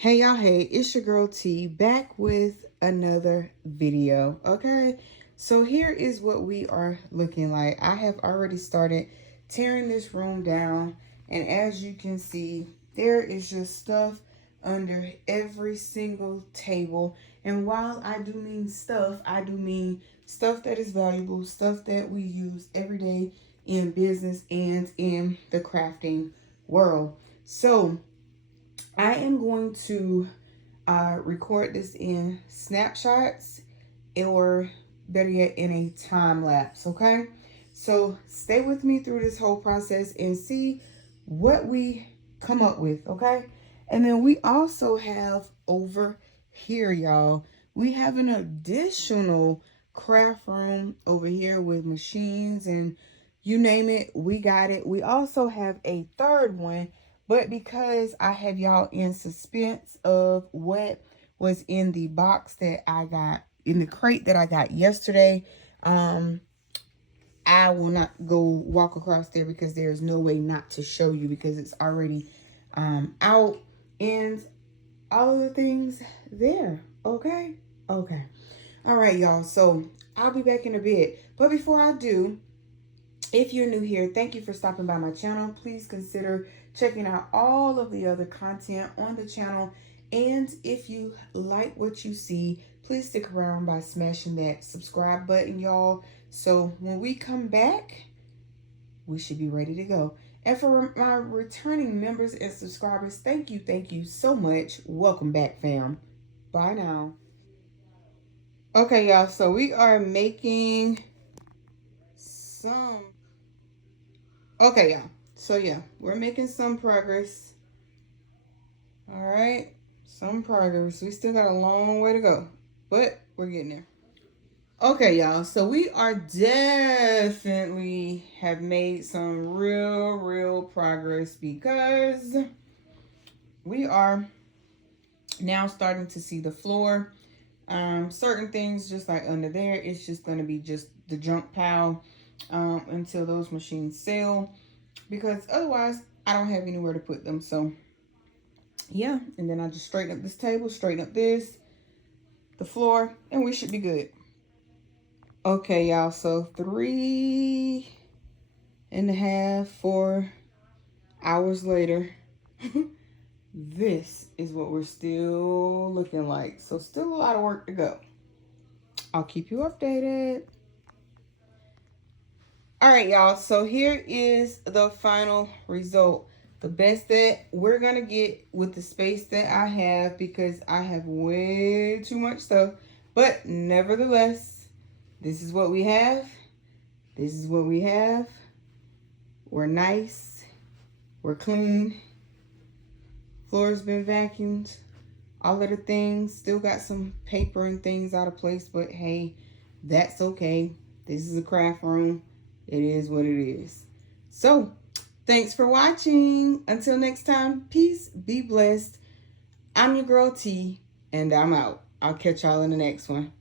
Hey y'all, hey, it's your girl T back with another video. Okay, so here is what we are looking like. I have already started tearing this room down, and as you can see, there is just stuff under every single table. And while I do mean stuff, I do mean stuff that is valuable, stuff that we use every day in business and in the crafting world. So I am going to record this in snapshots, or better yet, in a time lapse. Okay, so stay with me through this whole process and see what we come up with. Okay, and then we also have over here, y'all, we have an additional craft room over here with machines and you name it, we got it. We also have a third one, but because I have y'all in suspense of what was in the box that I got, in the crate that I got yesterday, I will not go walk across there because there's no way not to show you because it's already out and all of the things there. Okay? Okay. All right, y'all. So I'll be back in a bit. But before I do, if you're new here, thank you for stopping by my channel. Please consider checking out all of the other content on the channel. And if you like what you see, please stick around by smashing that subscribe button, y'all. So when we come back, we should be ready to go. And for my returning members and subscribers, thank you so much. Welcome back, fam. Bye now. Okay, y'all, so we are making some... Okay, y'all. So, yeah, we're making some progress. All right. Some progress. We still got a long way to go, but we're getting there. Okay, y'all. So, we are definitely have made some real progress because we are now starting to see the floor. Certain things just like under there, it's just going to be just the junk pile until those machines sell, because otherwise I don't have anywhere to put them. So yeah, and then I just straighten up this table, straighten up the floor, and we should be good. Okay, y'all, so 3.5, 4 hours later, this is what we're still looking like. So still a lot of work to go. I'll keep you updated. All right, y'all, so here is the final result. The best that we're gonna get with the space that I have, because I have way too much stuff. But nevertheless, this is what we have. This is what we have. We're nice. We're clean. Floor's been vacuumed. All of the things. Still got some paper and things out of place, but hey, that's okay. This is a craft room. It is what it is. So, thanks for watching. Until next time, peace, be blessed. I'm your girl T, and I'm out. I'll catch y'all in the next one.